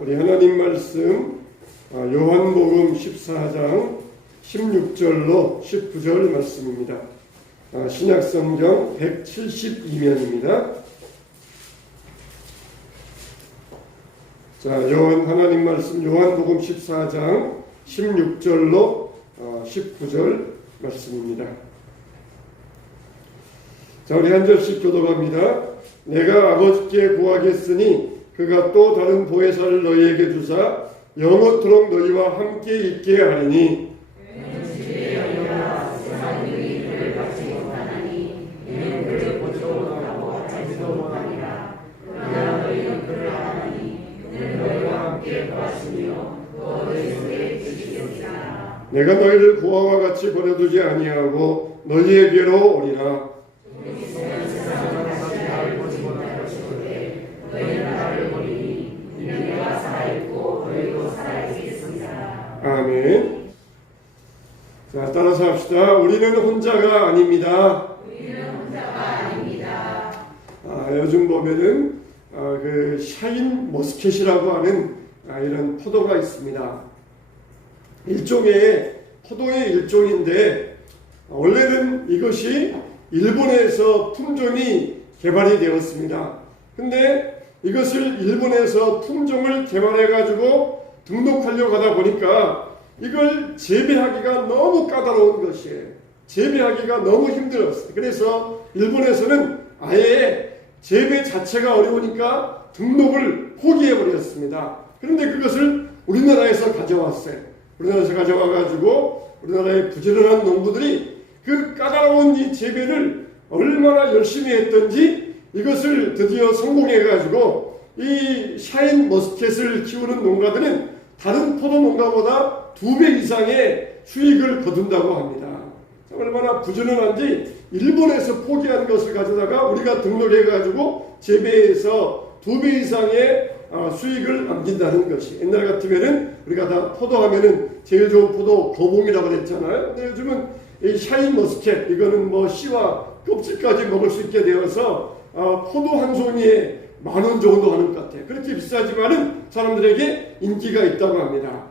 우리 하나님 말씀 요한복음 14장 16절로 19절 말씀입니다. 신약성경 172면입니다. 자, 하나님 말씀 요한복음 14장 16절로 19절 말씀입니다. 자, 우리 한 절씩 교독합니다. 내가 아버지께 구하겠으니 그가 또 다른 보혜사를 너희에게 주사 영원토록 너희와 함께 있게 하리니 내가 너희를 고아와 같이 버려두지 아니하고 너희에게로 오리라. 아멘. 자, 따라서 합시다. 우리는 혼자가 아닙니다. 요즘 보면은 그 샤인 머스켓이라고 하는 이런 포도가 있습니다. 일종의 포도의 일종인데 원래는 이것이 일본에서 품종이 개발이 되었습니다. 근데 이것을 일본에서 품종을 개발해 가지고 등록하려고 하다 보니까 이걸 재배하기가 너무 까다로운 것이에요. 재배하기가 너무 힘들었어요. 그래서 일본에서는 아예 재배 자체가 어려우니까 등록을 포기해버렸습니다. 그런데 그것을 우리나라에서 가져왔어요. 우리나라에서 가져와가지고 우리나라의 부지런한 농부들이 그 까다로운 이 재배를 얼마나 열심히 했던지 이것을 드디어 성공해가지고 이 샤인 머스켓을 키우는 농가들은 다른 포도 농가보다 2배 이상의 수익을 거둔다고 합니다. 얼마나 부지런한지 일본에서 포기한 것을 가져다가 우리가 등록해가지고 재배해서 2배 이상의 수익을 남긴다는 것이. 옛날 같으면은 우리가 다 포도하면은 제일 좋은 포도 거봉이라고 그랬잖아요. 근데 요즘은 이 샤인 머스켓 이거는 뭐 씨와 껍질까지 먹을 수 있게 되어서 포도 한 송이에 10,000원 정도 하는 것 같아요. 그렇게 비싸지만은 사람들에게 인기가 있다고 합니다.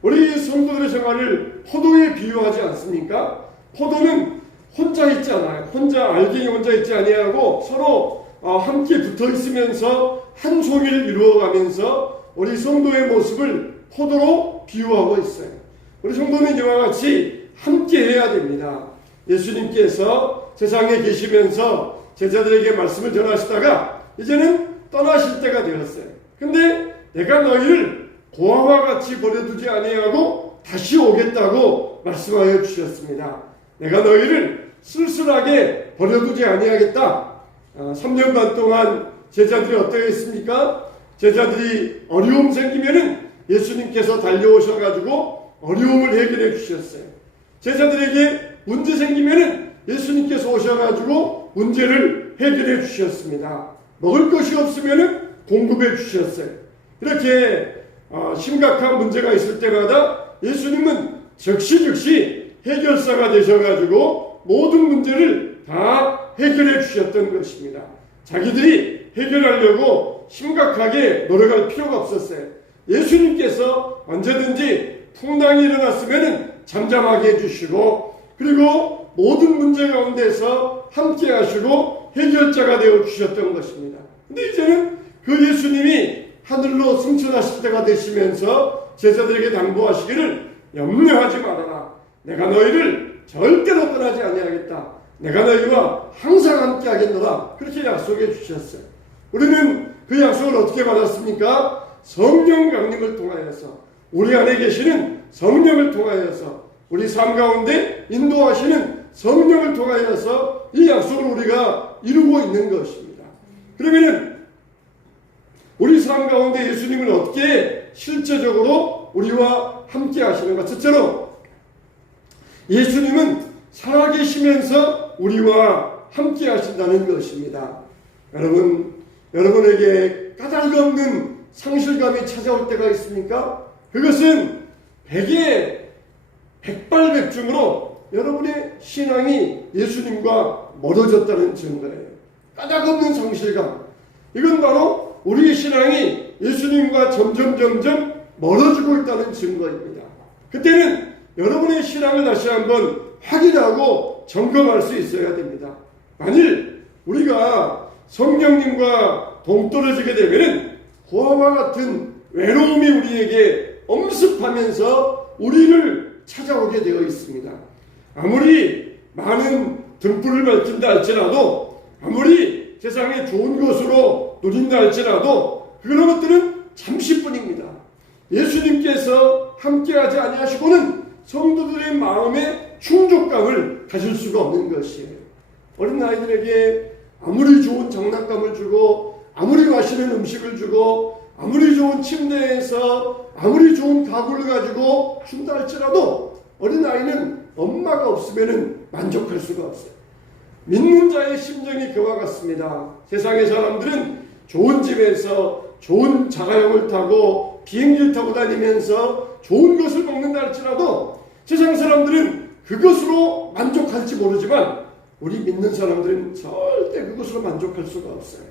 우리 성도들의 생활을 포도에 비유하지 않습니까? 포도는 혼자 있지 않아요. 혼자 알갱이 혼자 있지 아니하고 서로 함께 붙어 있으면서 한 송이를 이루어가면서 우리 성도의 모습을 포도로 비유하고 있어요. 우리 성도는 이와 같이 함께 해야 됩니다. 예수님께서 세상에 계시면서 제자들에게 말씀을 전하시다가 이제는 떠나실 때가 되었어요. 근데 내가 너희를 고아와 같이 버려두지 아니하고 다시 오겠다고 말씀하여 주셨습니다. 내가 너희를 쓸쓸하게 버려두지 아니하겠다. 3년 반 동안 제자들이 어떻게 했습니까? 제자들이 어려움 생기면은 예수님께서 달려오셔가지고 어려움을 해결해 주셨어요. 제자들에게 문제 생기면은 예수님께서 오셔가지고 문제를 해결해 주셨습니다. 먹을 것이 없으면은 공급해 주셨어요. 이렇게 심각한 문제가 있을 때마다 예수님은 즉시 해결사가 되셔가지고 모든 문제를 다 해결해 주셨던 것입니다. 자기들이 해결하려고 심각하게 노력할 필요가 없었어요. 예수님께서 언제든지 풍랑이 일어났으면 잠잠하게 해주시고 그리고 모든 문제 가운데서 함께 하시고 해결자가 되어 주셨던 것입니다. 근데 이제는 그 예수님이 하늘로 승천하실 때가 되시면서 제자들에게 당부하시기를 염려하지 말아라. 내가 너희를 절대로 떠나지 아니하겠다. 내가 너희와 항상 함께 하겠노라. 그렇게 약속해 주셨어요. 우리는 그 약속을 어떻게 받았습니까? 성령 강림을 통하여서 우리 안에 계시는 성령을 통하여서 우리 삶 가운데 인도하시는 성령을 통하여서 이 약속을 우리가 이루고 있는 것입니다. 그러면은 우리 삶 가운데 예수님은 어떻게 실제적으로 우리와 함께 하시는가? 첫째로 예수님은 살아계시면서 우리와 함께 하신다는 것입니다. 여러분에게 까닭없는 상실감이 찾아올 때가 있습니까? 그것은 백발백중으로 여러분의 신앙이 예수님과 멀어졌다는 증거예요. 까닭없는 상실감. 이건 바로 우리의 신앙이 예수님과 점점 멀어지고 있다는 증거입니다. 그때는 여러분의 신앙을 다시 한번 확인하고 점검할 수 있어야 됩니다. 만일 우리가 성령님과 동떨어지게 되면은 고아와 같은 외로움이 우리에게 엄습하면서 우리를 찾아오게 되어 있습니다. 아무리 많은 등불을 밝힌다 할지라도, 아무리 세상에 좋은 것으로 누린다 할지라도 그런 것들은 잠시뿐입니다. 예수님께서 함께하지 아니하시고는 성도들의 마음에 충족감을 가질 수가 없는 것이에요. 어린 아이들에게 아무리 좋은 장난감을 주고, 아무리 맛있는 음식을 주고, 아무리 좋은 침대에서 아무리 좋은 가구를 가지고 준다 할지라도 어린아이는 엄마가 없으면 만족할 수가 없어요. 믿는 자의 심정이 그와 같습니다. 세상의 사람들은 좋은 집에서 좋은 자가용을 타고 비행기를 타고 다니면서 좋은 것을 먹는다 할지라도 세상 사람들은 그것으로 만족할지 모르지만 우리 믿는 사람들은 절대 그것으로 만족할 수가 없어요.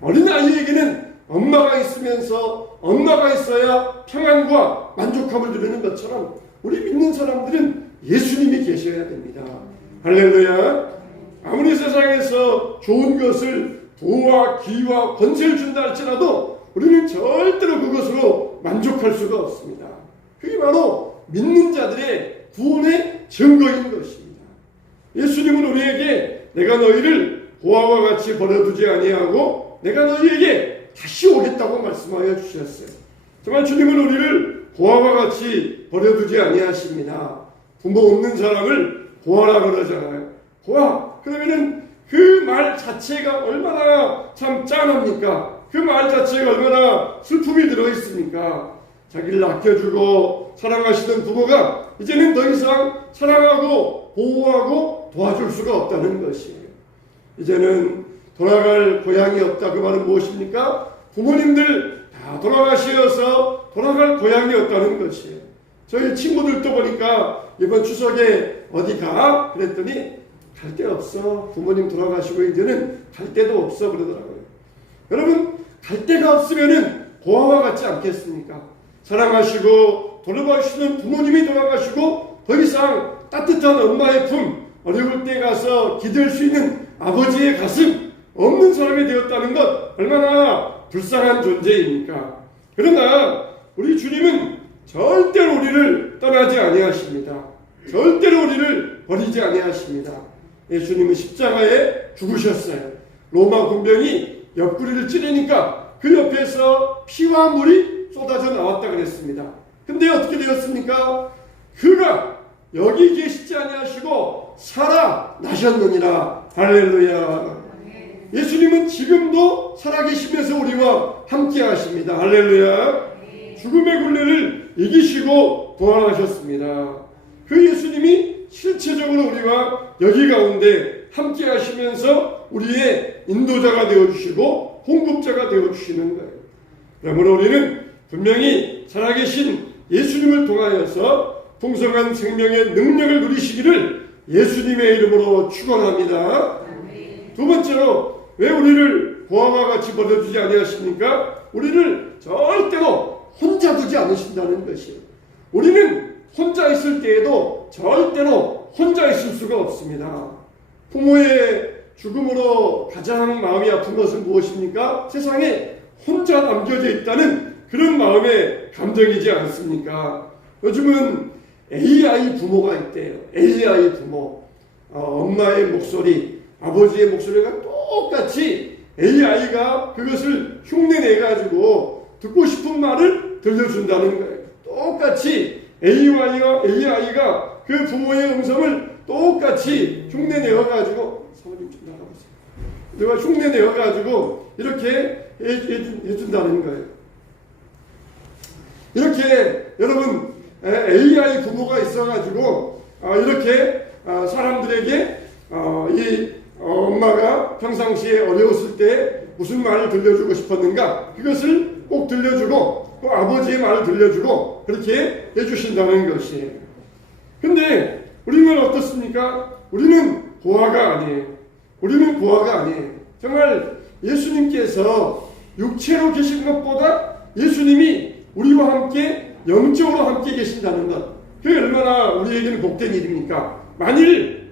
어린아이에게는 엄마가 있으면서 엄마가 있어야 평안과 만족함을 누리는 것처럼 우리 믿는 사람들은 예수님이 계셔야 됩니다. 할렐루야. 아무리 세상에서 좋은 것을 부와 기와 권세를 준다 할지라도 우리는 절대로 그것으로 만족할 수가 없습니다. 그게 바로 믿는 자들의 구원의 증거인 것입니다. 예수님은 우리에게 내가 너희를 고아와 같이 버려두지 아니하고 내가 너희에게 다시 오겠다고 말씀하여 주셨어요. 정말 주님은 우리를 고아와 같이 버려두지 아니하십니다. 부모 없는 사람을 고아라 그러잖아요. 고아. 그러면은 그 말 자체가 얼마나 참 짠합니까? 그 말 자체가 얼마나 슬픔이 들어있습니까? 자기를 아껴주고 사랑하시던 부모가 이제는 더 이상 사랑하고 보호하고 도와줄 수가 없다는 것이에요. 이제는 돌아갈 고향이 없다. 그 말은 무엇입니까? 부모님들 다 돌아가셔서 돌아갈 고향이 없다는 것이에요. 저희 친구들도 보니까 이번 추석에 어디 가? 그랬더니 갈 데 없어. 부모님 돌아가시고 이제는 갈 데도 없어 그러더라고요. 여러분, 갈 데가 없으면은 고아와 같지 않겠습니까? 사랑하시고 돌봐주시는 부모님이 돌아가시고 더 이상 따뜻한 엄마의 품, 어려울 때 가서 기댈 수 있는 아버지의 가슴 없는 사람이 되었다는 것 얼마나 불쌍한 존재입니까? 그러나 우리 주님은 절대로 우리를 떠나지 아니하십니다. 절대로 우리를 버리지 아니하십니다. 예수님은 십자가에 죽으셨어요. 로마 군병이 옆구리를 찌르니까 그 옆에서 피와 물이 쏟아져 나왔다 그랬습니다. 근데 어떻게 되었습니까? 그가 여기 계시지 아니하시고 살아나셨느니라. 할렐루야. 예수님은 지금도 살아계시면서 우리와 함께 하십니다. 할렐루야. 죽음의 굴레를 이기시고 부활하셨습니다. 그 예수님이 실체적으로 우리와 여기 가운데 함께 하시면서 우리의 인도자가 되어주시고 공급자가 되어주시는 거예요. 그러므로 우리는 분명히 살아계신 예수님을 통하여서 풍성한 생명의 능력을 누리시기를 예수님의 이름으로 축원합니다. 두 번째로 왜 우리를 고아와 같이 버려두지 아니하십니까? 우리를 절대로 혼자 두지 않으신다는 것이에요. 우리는 혼자 있을 때에도 절대로 혼자 있을 수가 없습니다. 부모의 죽음으로 가장 마음이 아픈 것은 무엇입니까? 세상에 혼자 남겨져 있다는 그런 마음의 감정이지 않습니까? 요즘은 AI 부모가 있대요. AI 부모. 엄마의 목소리, 아버지의 목소리가 똑같이 AI가 그것을 흉내내가지고 듣고 싶은 말을 들려준다는 거예요. 똑같이 AI가 그 부모의 음성을 똑같이 흉내내어가지고, 사모님 좀 나가보세요. 내가 흉내내어가지고 이렇게 해준다는 거예요. 이렇게 여러분 AI 부모가 있어가지고 이렇게 사람들에게 이 엄마가 평상시에 어려웠을 때 무슨 말을 들려주고 싶었는가 그것을 꼭 들려주고 또 아버지의 말을 들려주고 그렇게 해주신다는 것이에요. 근데 우리는 어떻습니까? 우리는 고아가 아니에요. 우리는 고아가 아니에요. 정말 예수님께서 육체로 계신 것보다 예수님이 우리와 함께 영적으로 함께 계신다는 것, 그게 얼마나 우리에게는 복된 일입니까? 만일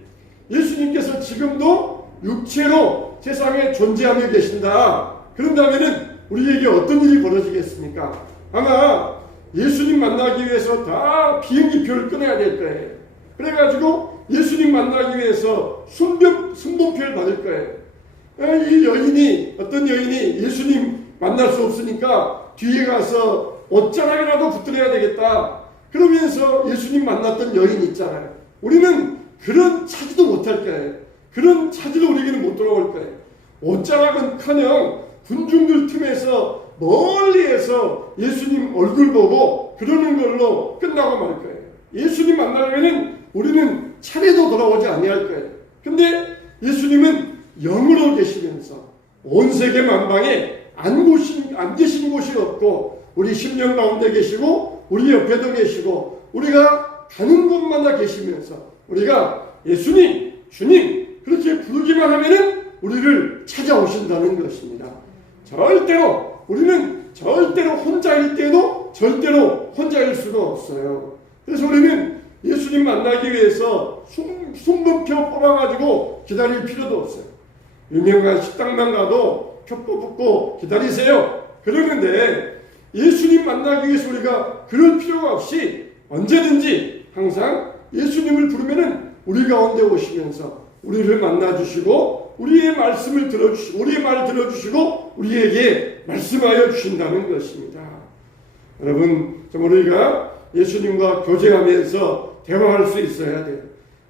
예수님께서 지금도 육체로 세상에 존재하며 계신다, 그런다면 우리에게 어떤 일이 벌어지겠습니까? 아마 예수님 만나기 위해서 다 비행기표를 끊어야 될 거예요. 그래가지고 예수님 만나기 위해서 순번표를 받을 거예요. 이 여인이, 어떤 여인이 예수님 만날 수 없으니까 뒤에 가서 옷자락이라도 붙들어야 되겠다, 그러면서 예수님 만났던 여인 있잖아요. 우리는 그런 차지도 못할 거예요. 그런 차지도 우리에게는 못 돌아올 거예요. 옷자락은커녕 군중들 틈에서 멀리에서 예수님 얼굴 보고 그러는 걸로 끝나고 말 거예요. 예수님 만나려면 우리는 차례도 돌아오지 아니할 거예요. 근데 예수님은 영으로 계시면서 온 세계 만방에 안 계신 곳이 없고 우리 심령 가운데 계시고 우리 옆에도 계시고 우리가 가는 곳마다 계시면서 우리가 예수님, 주님 그렇게 부르기만 하면은 우리를 찾아오신다는 것입니다. 우리는 절대로 혼자일 때도 절대로 혼자일 수가 없어요. 그래서 우리는 예수님 만나기 위해서 순번표 뽑아가지고 기다릴 필요도 없어요. 유명한 식당만 가도 표 뽑고 기다리세요 그러는데, 예수님 만나기 위해서 우리가 그럴 필요가 없이 언제든지 항상 예수님을 부르면은 우리 가운데 오시면서 우리를 만나주시고 우리의 말씀을 들어주시고 우리의 말을 들어주시고 우리에게 말씀하여 주신다는 것입니다. 여러분, 정말 우리가 예수님과 교제하면서 대화할 수 있어야 돼요.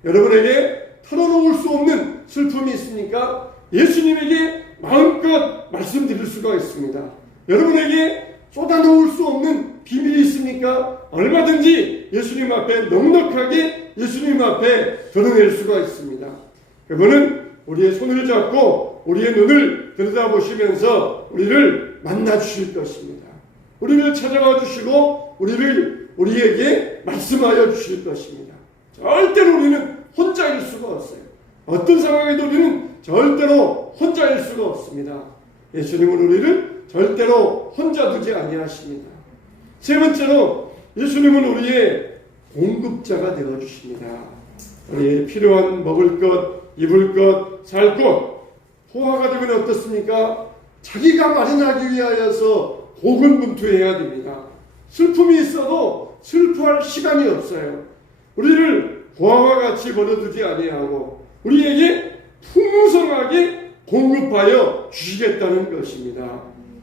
여러분에게 털어놓을 수 없는 슬픔이 있습니까? 예수님에게 마음껏 말씀드릴 수가 있습니다. 여러분에게 쏟아놓을 수 없는 비밀이 있습니까? 얼마든지 예수님 앞에 넉넉하게 예수님 앞에 드러낼 수가 있습니다. 그분은 우리의 손을 잡고 우리의 눈을 들여다보시면서 우리를 만나 주실 것입니다. 우리를 찾아와 주시고 우리에게 말씀하여 주실 것입니다. 절대로 우리는 혼자일 수가 없어요. 어떤 상황에도 우리는 절대로 혼자일 수가 없습니다. 예수님은 우리를 절대로 혼자 두지 아니하십니다. 세 번째로 예수님은 우리의 공급자가 되어주십니다. 우리의 필요한 먹을 것, 입을 것, 살 것, 호화가 되면 어떻습니까? 자기가 마련하기 위하여서 고군분투해야 됩니다. 슬픔이 있어도 슬퍼할 시간이 없어요. 우리를 고아와 같이 버려두지 아니하고 우리에게 풍성하게 공급하여 주시겠다는 것입니다.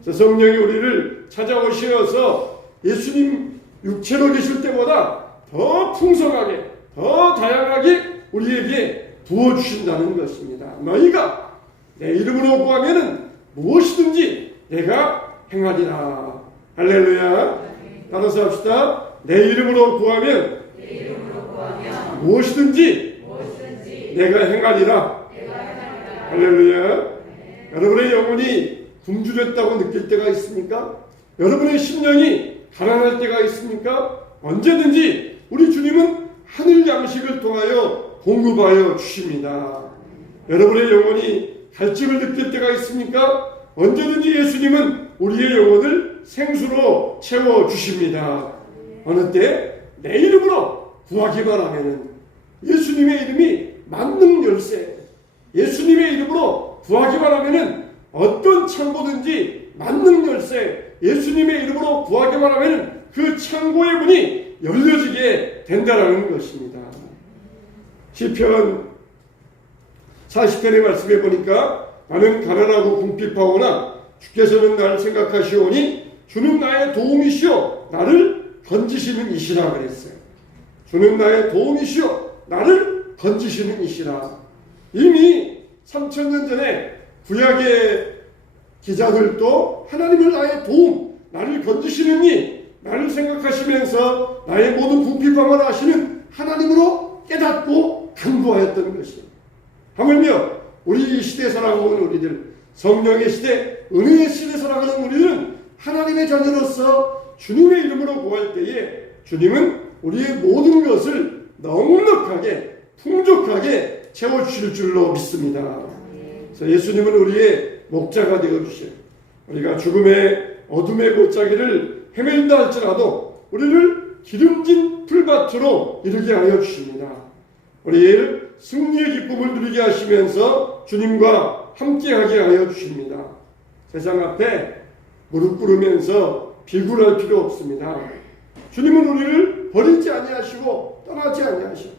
성령이 우리를 찾아오셔서 예수님 육체로 계실 때보다 더 풍성하게, 더 다양하게 우리에게 부어주신다는 것입니다. 너희가 내 이름으로 구하면 무엇이든지 내가 행하리라. 할렐루야. 따라서 합시다. 내 이름으로 구하면 무엇이든지 내가 행하리라. 할렐루야. 여러분의 영혼이 굶주렸다고 느낄 때가 있습니까? 여러분의 심령이 가난할 때가 있습니까? 언제든지 우리 주님은 하늘 양식을 통하여 공급하여 주십니다. 여러분의 영혼이 갈증을 느낄 때가 있습니까? 언제든지 예수님은 우리의 영혼을 생수로 채워주십니다. 어느 때 내 이름으로 구하기만 하면은, 예수님의 이름이 만능 열쇠, 예수님의 이름으로 구하기만 하면은 어떤 창고든지 만능 열쇠, 예수님의 이름으로 구하기만 하면은 그 창고의 문이 열려지게 된다는 것입니다. 시편 40편의 말씀에 보니까 나는 가난하고 궁핍하오나 주께서는 나를 생각하시오니 주는 나의 도움이시오 나를 건지시는 이시라 그랬어요. 주는 나의 도움이시오 나를 건지시는 이시라. 이미 3000년 전에 구약의 기자들도 하나님을 나의 도움, 나를 건지시는 이, 나를 생각하시면서 나의 모든 궁핍함을 아시는 하나님으로 깨닫고 간구하였던 것이에요. 하물며 우리 이 시대에 살아가는 우리들, 성령의 시대, 은혜의 시대에 살아가는 우리는 하나님의 자녀로서 주님의 이름으로 구할 때에 주님은 우리의 모든 것을 넉넉하게 풍족하게 채워주실 줄로 믿습니다. 그래서 예수님은 우리의 목자가 되어주셔요. 우리가 죽음의 어둠의 골짜기를 헤맨다 할지라도 우리를 기름진 풀밭으로 이르게 하여 주십니다. 우리를 승리의 기쁨을 누리게 하시면서 주님과 함께하게 하여 주십니다. 세상 앞에 무릎 꿇으면서 비굴할 필요 없습니다. 주님은 우리를 버리지 아니하시고 떠나지 아니하시고,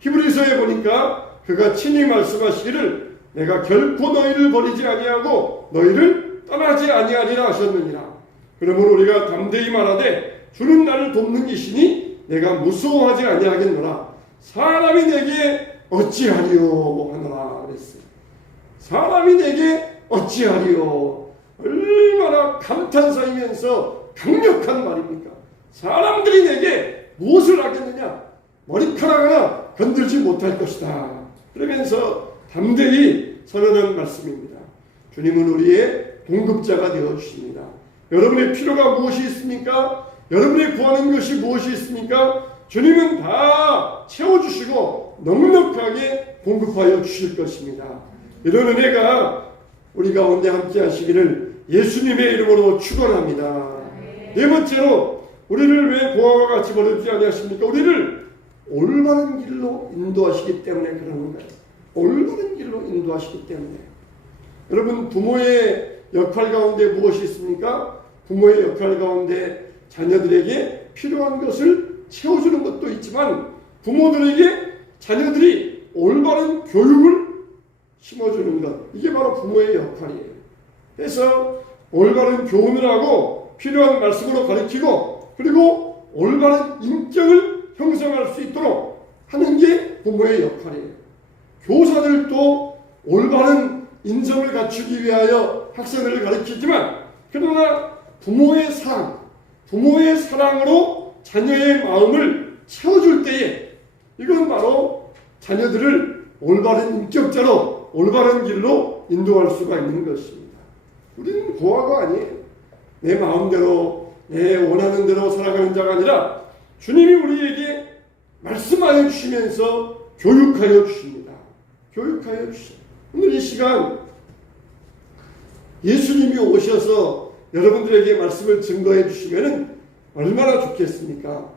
히브리서에 보니까 그가 친히 말씀하시기를 내가 결코 너희를 버리지 아니하고 너희를 떠나지 아니하리라 하셨느니라. 그러므로 우리가 담대히 말하되 주는 나를 돕는 이시니 내가 무서워하지 아니하겠노라. 사람이 내게 어찌하리요 하노라 그랬어요. 사람이 내게 어찌하리요. 얼마나 감탄사이면서 강력한 말입니까? 사람들이 내게 무엇을 하겠느냐? 머리카락 하나 건들지 못할 것이다. 그러면서 담대히 선언한 말씀입니다. 주님은 우리의 동급자가 되어주십니다. 여러분의 필요가 무엇이 있습니까? 여러분이 구하는 것이 무엇이 있습니까? 주님은 다 채워주시고 넉넉하게 공급하여 주실 것입니다. 이런 은혜가 우리 가운데 함께 하시기를 예수님의 이름으로 축원합니다. 네 번째로 우리를 왜 고아와 같이 버리지 아니하십니까? 우리를 올바른 길로 인도하시기 때문에 그러는 거예요. 올바른 길로 인도하시기 때문에. 여러분, 부모의 역할 가운데 무엇이 있습니까? 부모의 역할 가운데 자녀들에게 필요한 것을 채워주는 것도 있지만 부모들에게 자녀들이 올바른 교육을 심어주는 것, 이게 바로 부모의 역할이에요. 그래서 올바른 교훈을 하고 필요한 말씀으로 가르치고 그리고 올바른 인격을 형성할 수 있도록 하는 게 부모의 역할이에요. 교사들도 올바른 인성을 갖추기 위하여 학생들을 가르치지만 그러나 부모의 사랑으로 자녀의 마음을 채워줄 때에 이건 바로 자녀들을 올바른 인격자로 올바른 길로 인도할 수가 있는 것입니다. 우리는 고아가 아니에요. 내 마음대로 내 원하는 대로 살아가는 자가 아니라 주님이 우리에게 말씀하여 주시면서 교육하여 주십니다. 교육하여 주십니다. 오늘 이 시간 예수님이 오셔서 여러분들에게 말씀을 증거해 주시면 얼마나 좋겠습니까?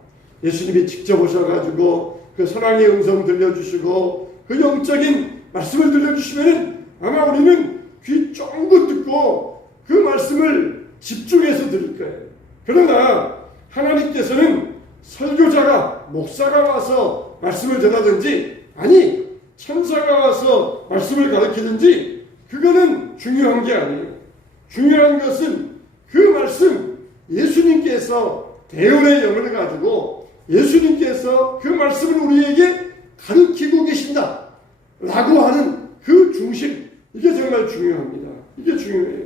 예수님이 직접 오셔가지고 그 사랑의 음성 들려주시고 그 영적인 말씀을 들려주시면 아마 우리는 귀 쫑긋 듣고 그 말씀을 집중해서 들을 거예요. 그러나 하나님께서는 설교자가, 목사가 와서 말씀을 전하든지 아니 천사가 와서 말씀을 가르치든지 그거는 중요한 게 아니에요. 중요한 것은 그 말씀, 예수님께서 대언의 영을 가지고 예수님께서 그 말씀을 우리에게 가르치고 계신다 라고 하는 그 중심, 이게 정말 중요합니다. 이게 중요해요.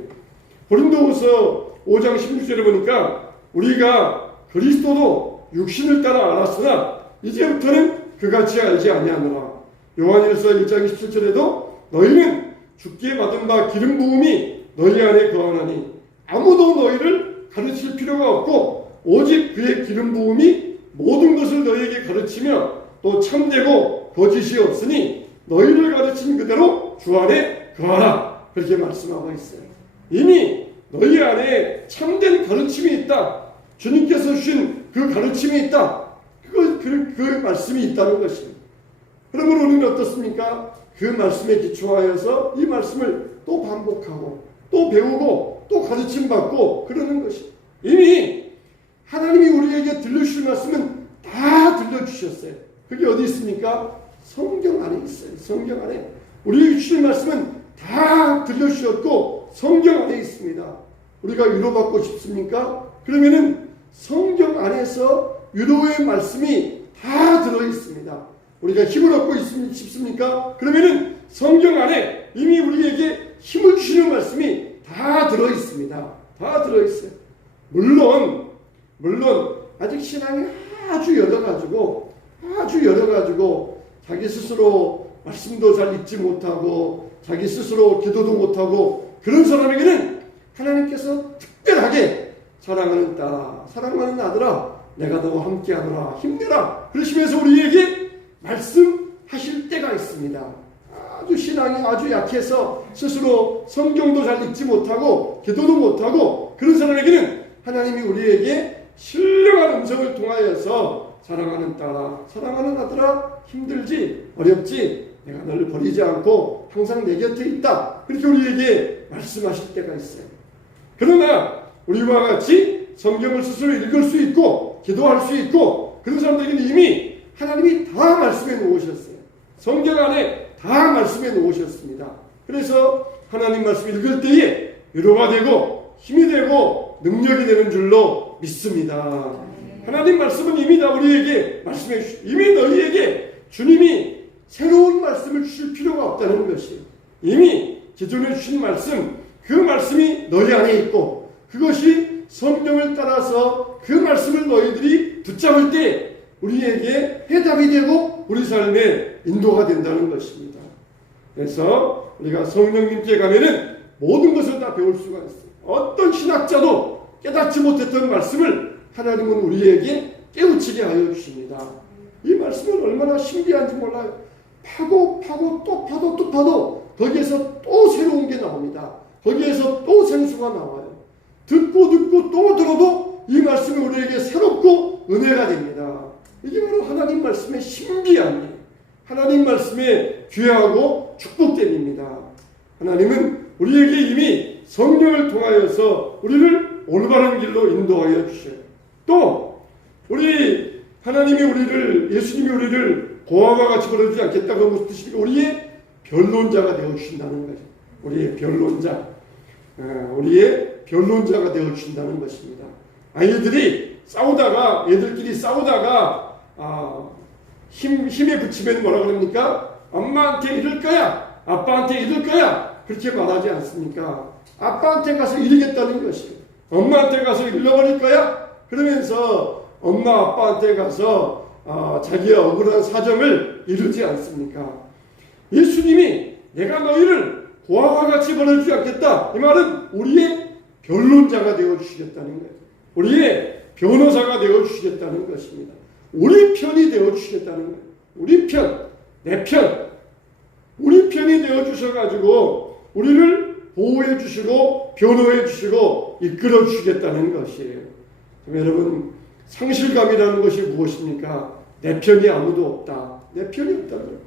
고린도후서 5장 16절에 보니까 우리가 그리스도도 육신을 따라 알았으나 이제부터는 그같이 알지 아니하노라. 요한일서 1장 17절에도 너희는 주께 받은 바 기름 부음이 너희 안에 거하나니 아무도 너희를 가르칠 필요가 없고 오직 그의 기름 부음이 모든 것을 너희에게 가르치며 또 참되고 거짓이 없으니 너희를 가르친 그대로 주 안에 거하라. 그렇게 말씀하고 있어요. 이미 너희 안에 참된 가르침이 있다. 주님께서 주신 그 가르침이 있다. 그 말씀이 있다는 것입니다. 그러면 우리는 어떻습니까? 그 말씀에 기초하여서 이 말씀을 또 반복하고 또 배우고 또 가르침 받고 그러는 것이 이미 하나님이 우리에게 들려주실 말씀은 다 들려주셨어요. 그게 어디 있습니까? 성경 안에 있어요. 성경 안에 우리에게 주실 말씀은 다 들려주셨고 성경 안에 있습니다. 우리가 위로받고 싶습니까? 그러면은 성경 안에서 위로의 말씀이 다 들어있습니다. 우리가 힘을 얻고 싶습니까? 그러면은 성경 안에 이미 우리에게 힘을 주시는 말씀이 다 들어있습니다. 다 들어있어요. 물론 아직 신앙이 아주 열어가지고 자기 스스로 말씀도 잘 읽지 못하고 자기 스스로 기도도 못하고 그런 사람에게는 하나님께서 특별하게 사랑하는 딸아, 사랑하는 아들아, 내가 너와 함께하노라, 힘내라 그러시면서 우리에게 말씀하실 때가 있습니다. 아주 신앙이 아주 약해서 스스로 성경도 잘 읽지 못하고 기도도 못하고 그런 사람에게는 하나님이 우리에게 신령한 음성을 통하여서 사랑하는 딸아, 사랑하는 아들아, 힘들지, 어렵지, 내가 너를 버리지 않고 항상 내 곁에 있다. 그렇게 우리에게 말씀하실 때가 있어요. 그러나 우리와 같이 성경을 스스로 읽을 수 있고 기도할 수 있고 그런 사람들에게는 이미 하나님이 다 말씀해 놓으셨어요. 성경 안에 다 말씀해 놓으셨습니다. 그래서 하나님 말씀 읽을 때에 위로가 되고 힘이 되고 능력이 되는 줄로 믿습니다. 하나님 말씀은 이미 다 우리에게 말씀해 주시고 이미 너희에게 주님이 새로운 말씀을 주실 필요가 없다는 것이에요. 이미 기존에 주신 말씀, 그 말씀이 너희 안에 있고 그것이 성경을 따라서 그 말씀을 너희들이 붙잡을 때 우리에게 해답이 되고 우리 삶의 인도가 된다는 것입니다. 그래서 우리가 성령님께 가면은 모든 것을 다 배울 수가 있어요. 어떤 신학자도 깨닫지 못했던 말씀을 하나님은 우리에게 깨우치게 하여 주십니다. 이 말씀은 얼마나 신비한지 몰라요. 파고 또 파도 또 파도 거기에서 또 새로운 게 나옵니다. 거기에서 또 생수가 나와요. 듣고 또 들어도 이 말씀이 우리에게 새롭고 은혜가 됩니다. 이게 바로 하나님 말씀의 신비함이에요. 하나님 말씀의 귀하고 축복됨입니다. 하나님은 우리에게 이미 성령을 통하여서 우리를 올바른 길로 인도하여 주셔요. 또 우리 하나님이 우리를 예수님이 우리를 고아와 같이 버려두지 않겠다고 무슨 뜻입니까? 우리의 변론자가 되어주신다는 거죠. 우리의 변론자. 우리의 변론자가 되어주신다는 것입니다. 아이들이 싸우다가 애들끼리 싸우다가 힘에 붙이면 뭐라 그럽니까? 엄마한테 이럴 거야. 아빠한테 이럴 거야. 그렇게 말하지 않습니까? 아빠한테 가서 이르겠다는 것이에요. 엄마한테 가서 잃어버릴 거야. 그러면서 엄마 아빠한테 가서 자기의 억울한 사정을 이루지 않습니까? 예수님이 내가 너희를 고아와 같이 버려주지 않겠다. 이 말은 우리의 변론자가 되어주시겠다는 거예요. 우리의 변호사가 되어주시겠다는 것입니다. 우리 편이 되어주시겠다는 거예요. 우리 편, 내 편, 우리 편이 되어주셔가지고 우리를 보호해 주시고 변호해 주시고 이끌어 주시겠다는 것이에요. 여러분 상실감이라는 것이 무엇입니까? 내 편이 아무도 없다. 내 편이 없다는 거예요.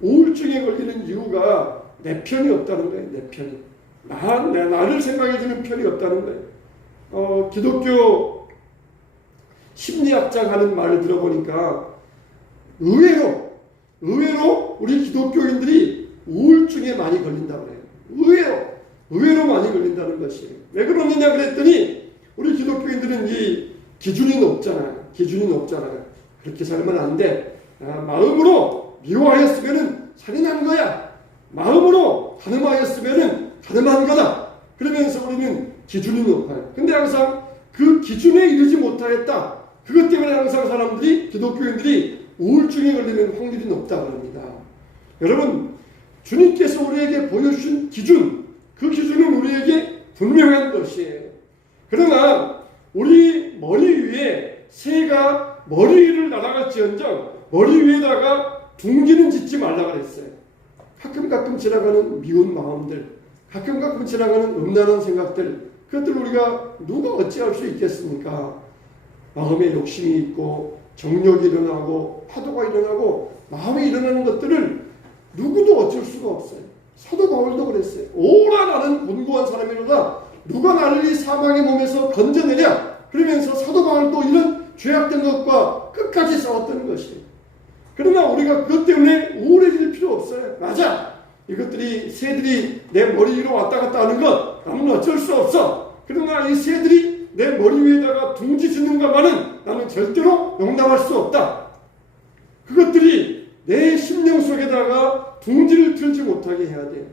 우울증에 걸리는 이유가 내 편이 없다는 거예요. 내 편이. 나를 생각해 주는 편이 없다는 거예요. 기독교 심리학자가 하는 말을 들어보니까 의외로 우리 기독교인들이 우울증에 많이 걸린다고 해요. 의외로 많이 걸린다는 것이에요. 왜 그러느냐 그랬더니 우리 기독교인들은 이 기준이 높잖아요. 그렇게 살면 안 돼. 마음으로 미워하였으면 살인한 거야. 마음으로 가늠하였으면 가늠한 거다. 그러면서 우리는 기준이 높아요. 근데 항상 그 기준에 이르지 못하였다. 그것 때문에 항상 사람들이 기독교인들이 우울증에 걸리는 확률이 높다 그럽니다. 여러분 주님께서 우리에게 보여주신 기준, 그 기준은 우리에게 분명한 것이에요. 그러나 우리 머리 위에 새가 머리 위를 날아갈지언정 머리 위에다가 둥지는 짓지 말라 그랬어요. 가끔 지나가는 미운 마음들, 가끔 지나가는 음란한 생각들, 그것들 우리가 누가 어찌할 수 있겠습니까? 마음에 욕심이 있고 정욕이 일어나고 파도가 일어나고 마음에 일어나는 것들을 누구도 어쩔 수가 없어요. 사도 바울도 그랬어요. 오라 나는 곤고한 사람이로다. 누가 나를 이 사망의 몸에서 건져내랴. 그러면서 사도 바울도 이런 죄악된 것과 끝까지 싸웠던 것이에요. 그러나 우리가 그것 때문에 우울해질 필요 없어요. 맞아. 이것들이 새들이 내 머리 위로 왔다 갔다 하는 것 나는 어쩔 수 없어. 그러나 이 새들이 내 머리 위에다가 둥지 짓는 것만은 나는 절대로 용납할 수 없다. 그것들이 내 심령 속에다가 둥지를 틀지 못하게 해야 돼요.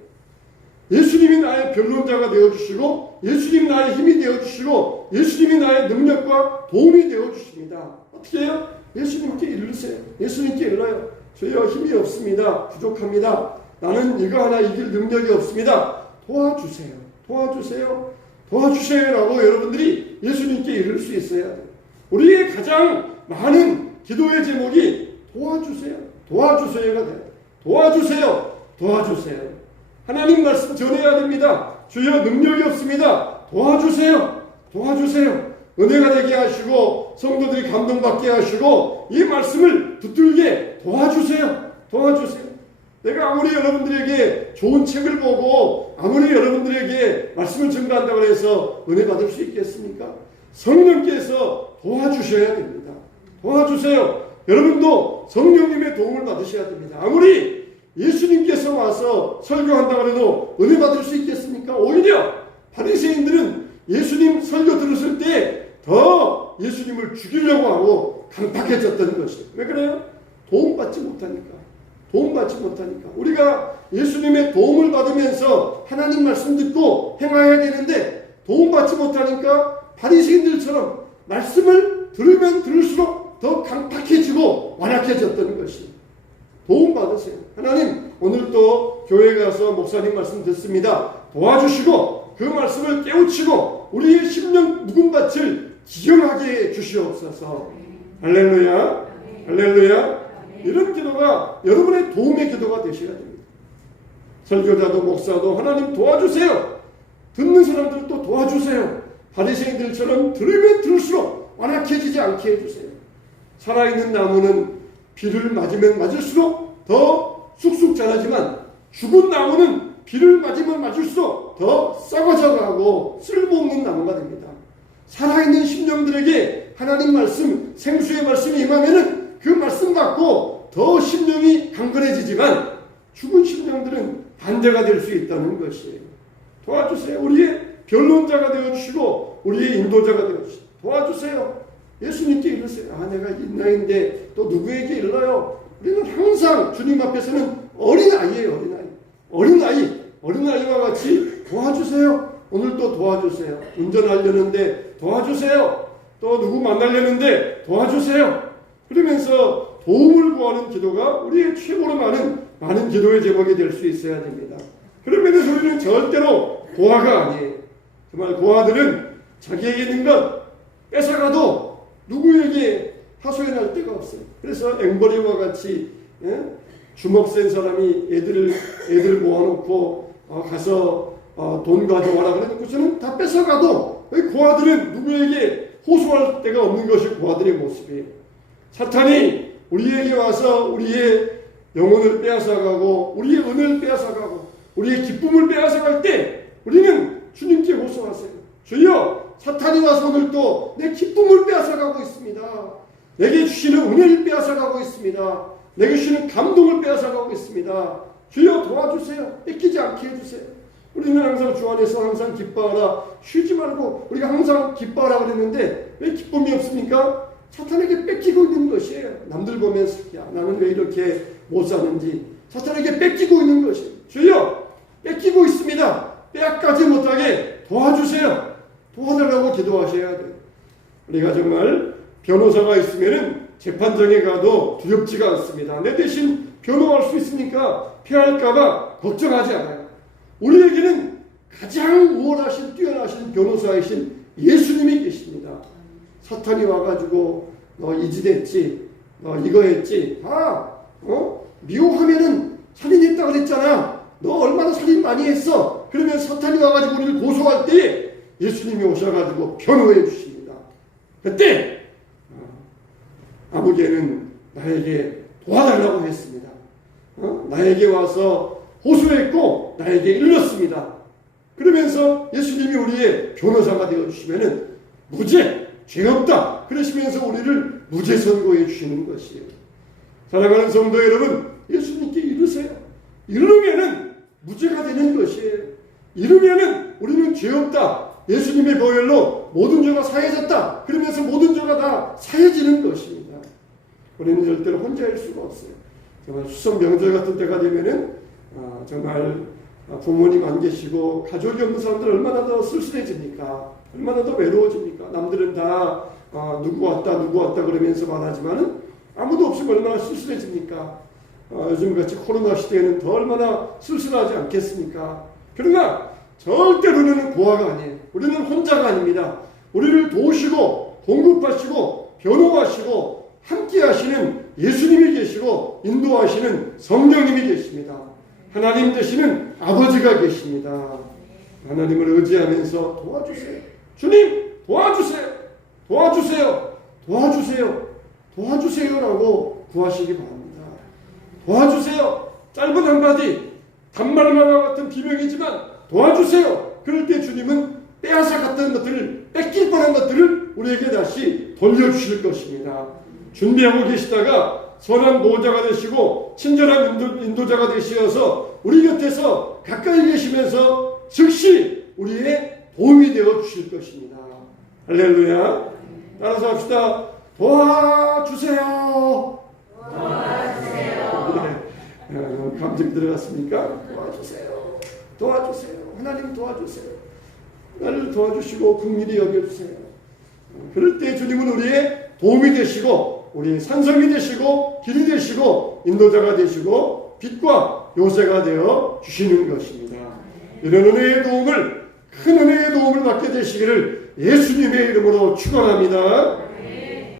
예수님이 나의 변론자가 되어주시고 예수님이 나의 힘이 되어주시고 예수님이 나의 능력과 도움이 되어주십니다. 어떻게 해요? 예수님께 이르세요. 예수님께 일러요. 저희가 힘이 없습니다. 부족합니다. 나는 이거 하나 이길 능력이 없습니다. 도와주세요. 라고 여러분들이 예수님께 이를 수 있어야 돼요. 우리의 가장 많은 기도의 제목이 도와주세요가 돼요. 도와주세요. 하나님 말씀 전해야 됩니다. 주여 능력이 없습니다. 도와주세요. 도와주세요. 은혜가 되게 하시고 성도들이 감동받게 하시고 이 말씀을 붙들게 도와주세요. 도와주세요. 내가 아무리 여러분들에게 좋은 책을 보고 아무리 여러분들에게 말씀을 전가한다고 해서 은혜 받을 수 있겠습니까? 성령께서 도와주셔야 됩니다. 도와주세요. 여러분도 성령님의 도움을 받으셔야 됩니다. 아무리 예수님께서 와서 설교한다고 해도 은혜 받을 수 있겠습니까? 오히려 바리새인들은 예수님 설교 들었을 때 더 예수님을 죽이려고 하고 강팍해졌던 것이에요. 왜 그래요? 도움받지 못하니까. 도움받지 못하니까. 우리가 예수님의 도움을 받으면서 하나님 말씀 듣고 행해야 되는데 도움받지 못하니까 바리새인들처럼 말씀을 들으면 들을수록 더 강팍해지고 완악해졌던 것이에요. 도움받으세요. 하나님 오늘도 교회 가서 목사님 말씀 듣습니다. 도와주시고 그 말씀을 깨우치고 우리의 심령 묵은밭을 기경하게 해 주시옵소서. 할렐루야. 할렐루야. 이런 기도가 여러분의 도움의 기도가 되셔야 됩니다. 설교자도 목사도 하나님 도와주세요. 듣는 사람들도 도와주세요. 바리새인들처럼 들으면 들을수록 완악해지지 않게 해주세요. 살아있는 나무는 비를 맞으면 맞을수록 더 쑥쑥 자라지만 죽은 나무는 비를 맞으면 맞을수록 더 썩어져 가고 쓸모없는 나무가 됩니다. 살아있는 심령들에게 하나님 말씀, 생수의 말씀이 임하면은 그 말씀 받고 더 심령이 강건해지지만 죽은 심령들은 반대가 될 수 있다는 것이에요. 도와주세요. 우리의 변론자가 되어주시고 우리의 인도자가 되어주시고 도와주세요. 예수님께 이르세요. 내가 이 나이인데 또 누구에게 일러요? 우리는 항상 주님 앞에서는 어린아이예요. 어린아이와 같이 도와주세요. 오늘도 도와주세요. 운전하려는데 도와주세요. 또 누구 만나려는데 도와주세요. 그러면서 도움을 구하는 기도가 우리의 최고로 많은 기도의 제목이 될 수 있어야 됩니다. 그러면 우리는 절대로 고아가 아니에요. 정말 고아들은 자기에게 있는 것 뺏어가도 누구에게 하소연할 데가 없어요. 그래서 앵벌이와 같이 주먹 센 사람이 애들을 모아놓고 가서 돈 가져와라 그래놓고서는 다 뺏어가도 고아들은 누구에게 호소할 데가 없는 것이 고아들의 모습이에요. 사탄이 우리에게 와서 우리의 영혼을 빼앗아가고 우리의 은혜를 빼앗아가고 우리의 기쁨을 빼앗아갈 때 우리는 주님께 호소하세요. 주여, 사탄이 와서 오늘도 내 기쁨을 빼앗아가고 있습니다. 내게 주시는 은혜를 빼앗아가고 있습니다. 내게 주시는 감동을 빼앗아가고 있습니다. 주여 도와주세요. 뺏기지 않게 해주세요. 우리는 항상 주 안에서 항상 기뻐하라. 쉬지 말고 우리가 항상 기뻐하라 그랬는데 왜 기쁨이 없습니까? 사탄에게 뺏기고 있는 것이에요. 남들 보면서 야, 나는 왜 이렇게 못 사는지 사탄에게 뺏기고 있는 것이에요. 주여, 뺏기고 있습니다. 빼앗가지 못하게 도와주세요. 도와달라고 기도하셔야 돼요. 우리가 정말 변호사가 있으면은 재판정에 가도 두렵지가 않습니다. 내 대신 변호할 수 있으니까 피할까봐 걱정하지 않아요. 우리에게는 가장 우월하신 뛰어나신 변호사이신 예수님이 계십니다. 사탄이 와가지고 너 이지됐지, 너 이거 했지, 미워하면은 살인했다고 그랬잖아. 너 얼마나 살인 많이 했어. 그러면 사탄이 와가지고 우리를 고소할 때에 예수님이 오셔가지고 변호해 주십니다. 그때 아무개는 나에게 도와달라고 했습니다. 나에게 와서 호소했고 나에게 일렀습니다. 그러면서 예수님이 우리의 변호사가 되어주시면은 무죄, 죄 없다 그러시면서 우리를 무죄 선고해 주시는 것이에요. 사랑하는 성도 여러분, 예수님께 이르세요. 이르면은 무죄가 되는 것이에요. 이르면은 우리는 죄 없다. 예수님의 보혈로 모든 죄가 사해졌다. 그러면서 모든 죄가 다 사해지는 것입니다. 우리는 절대로 혼자일 수가 없어요. 정말 추석 명절 같은 때가 되면은 정말 부모님 안 계시고 가족이 없는 사람들 얼마나 더 쓸쓸해집니까? 얼마나 더 외로워집니까? 남들은 다 누구 왔다 그러면서 말하지만은 아무도 없으면 얼마나 쓸쓸해집니까? 요즘같이 코로나 시대에는 더 얼마나 쓸쓸하지 않겠습니까? 그러나 절대로 우리는 고아가 아니에요. 우리는 혼자가 아닙니다. 우리를 도우시고 공급하시고 변호하시고 함께 하시는 예수님이 계시고 인도하시는 성령님이 계십니다. 하나님 되시는 아버지가 계십니다. 하나님을 의지하면서 도와주세요. 주님 도와주세요. 도와주세요. 도와주세요. 도와주세요라고 구하시기 바랍니다. 도와주세요. 짧은 한마디, 단말마와 같은 비명이지만 도와주세요. 그럴 때 주님은 빼앗아 갔던 것들을, 뺏길 뻔한 것들을 우리에게 다시 돌려주실 것입니다. 준비하고 계시다가 선한 보호자가 되시고 친절한 인도자가 되시어서 우리 곁에서 가까이 계시면서 즉시 우리의 도움이 되어 주실 것입니다. 할렐루야. 따라서 합시다. 도와주세요. 도와주세요. 네. 감정 들어갔습니까? 도와주세요. 도와주세요. 하나님 도와주세요. 나를 도와주시고 긍휼히 여겨주세요. 그럴 때 주님은 우리의 도움이 되시고 우리의 산성이 되시고 길이 되시고 인도자가 되시고 빛과 요새가 되어 주시는 것입니다. 이런 은혜의 도움을, 큰 은혜의 도움을 받게 되시기를 예수님의 이름으로 축원합니다.